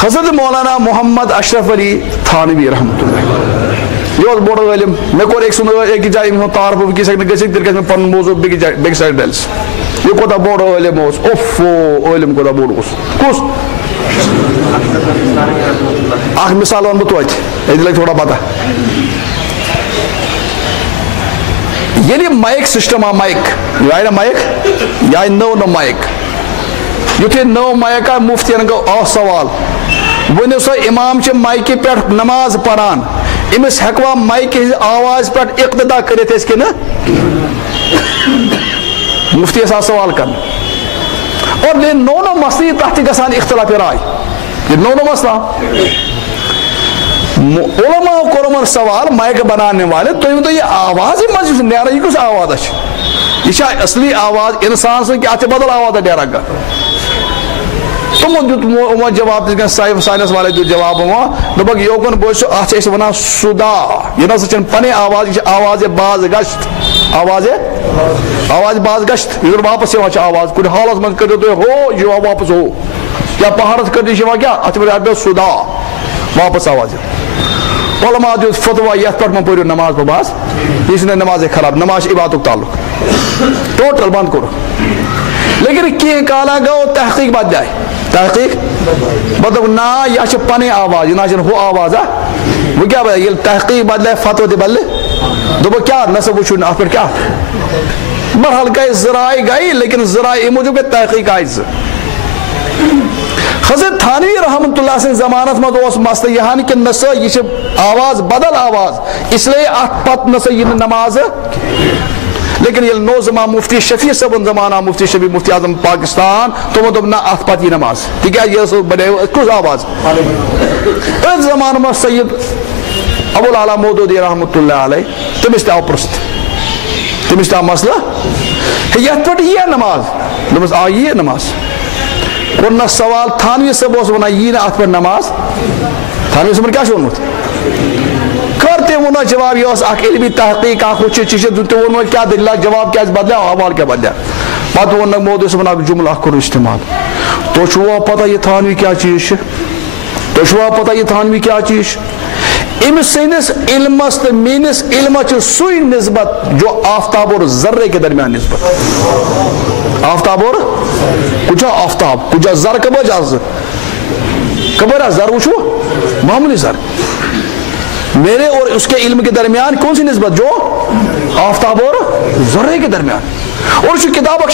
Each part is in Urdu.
حضرت مولانا محمد اشرف علی تھانوی رحمۃ اللہ یہ بوڑ علم مے کور ایک سن ایک جائے تعارف وکس ہیکہ گژھِتھ تیٚلہِ گژھِ مےٚ پنُن موضوع بیٚکہِ سایڈ ڈیلس یہ کوتاہ بوڑ علم اوس اوفو علم کوتاہ بوڑ اوس کُس اکھ مثال ون بہٕ توتہِ ییٚتہِ لگہِ تھوڑا پتہ ییٚلہِ مایک سسٹم آو مایک یہ آیہِ نا مایک یہ آیہِ نٔو مایک یُتھُے نٔو مایک آو مفتین گوٚو سوال ؤنِو سا امام چھِ مایکہِ پٮ۪ٹھ نماز پران أمِس ہٮ۪کوا مایکہِ ہِنٛزِ آواز پٮ۪ٹھ اقتدا کٔرِتھ أسۍ کِنہٕ مفتی آو سوال کرنہٕ اور یہ نو مسئلہ تتھ تہِ گژھان اختلاف رائے یہ نو مسئلہ علماء کوٚرمُت سوال مایک بنانے والے تُہۍ ؤنتو یہ آواز منٛز نیران یہ کُس آواز چھِ یہ چھا اصلی آواز انسان سٕنٛز کہِ اتھ چھِ بدل آواز نیران کانٛہہ تمو دیت جواب سائنس والے دیت جواب دپک یوکن بوزو اتھ چھِ ونان صدا یہ نسا چھنہٕ پنٕنۍ آواز یہ چھِ آواز باز گشت آواز باز گشت یہ واپس یوان چھِ آواز کُنہِ حالس منٛز کٔرِو تُہۍ ہو یہ یوان واپس ہو یا پہاڑس کٔرِو یہِ یوان کیٛاہ اتھ ونان صدا واپس آواز علماء دیت فتوا یتھ پٮ۪ٹھ مہ پٔرِو نماز پباز یہ چھنہٕ نمازے خراب نماز چھِ عبادتُک تعلق ٹوٹل بند کوٚرُکھ لیکن کینٛہہ کالا گوٚو تحقیق بدلے تحقیق بدل نا یہ چھِ پنٕنۍ آواز یہ نہ چھنہٕ ہُہ آواز وۄنۍ کیٛاہ بدلے ییٚلہِ تحقیق بدلے فتوا تہِ بدلے دوٚپُکھ کیٛاہ نسا وٕچھو نہٕ اتھ پٮ۪ٹھ کیٛاہ بہرحال گٔے ذرائع گٔے لیکن ذرائع امہِ موٗجوٗب گٔے تحقیق آیہِ زٕ حضرت تھانوی رحمۃ اللہ سٕنٛدِ زمانس منٛز اوس مسلہٕ یہِ ہن کہِ نسا یہِ چھِ آواز بدل آواز اس لیے اتھ پتہٕ نسا یہِ نہٕ نمازٕ لیکن ییٚلہِ نو زمان مفتی شفیع صٲبُن زمانہ مفتی شفیع مفتی اعظم پاکستان تِمو دوٚپ نہ اتھ پتہٕ یی نماز تِکیٛازِ یہِ ٲس بنے کُس آواز أتھۍ زمانہٕ منٛز سید ابو العلا مودودی رحمۃ اللہ علیہ تٔمِس تہِ آو پرٛژھنہٕ تٔمِس تہِ آو مسلہٕ یتھ پٮ۪ٹھ ییٖیا نماز دوٚپمس آ ییٖیا نماز کوٚرنس سوال تھانوی صٲب اوس ونان یی نہٕ اتھ پٮ۪ٹھ نماز تھانوی صٲبن کیٛاہ چھُ ووٚنمُت کر تٔمۍ ووٚن جواب یہ ٲس اکھ علمی تحقیق اکھ ہُہ چھِ تہِ ووٚنمُت کیٛاہ دٔلیٖلہ جواب کیٛازِ بدلیو حوالہٕ کیٛاہ بدلیو پتہٕ ووٚننکھ مودوٗدی صٲبن اکھ جملہٕ اکھ کوٚر استعمال تۄہہِ چھُوا پتہ یہِ تھانوی کیٛاہ چیٖز چھُ تۄہہِ چھُوا پتہ یہِ تھانوی کیٛاہ چیٖز چھُ أمۍ سٕنٛدِس علمس تہٕ میٲنِس علمس چھُ سُے نسبت جو آفتاب اور ذرے کے درمیان نسبت آفتاب اور کجا آفتاب کجا زر کبر آز کبر زر وچھو معمولی زر میرے اور اس کے علم کے درمیان کون سی نسبت جو آفتاب اور ذرے کے درمیان اور اس کتاب ایک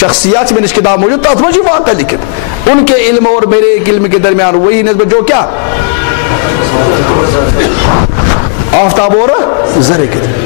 شخصیات میں اس کتاب موجود تھا مجھے واقعہ لکھت ان کے علم اور میرے علم کے درمیان وہی نسبت جو کیا آفتاب اور ذرے کے درمیان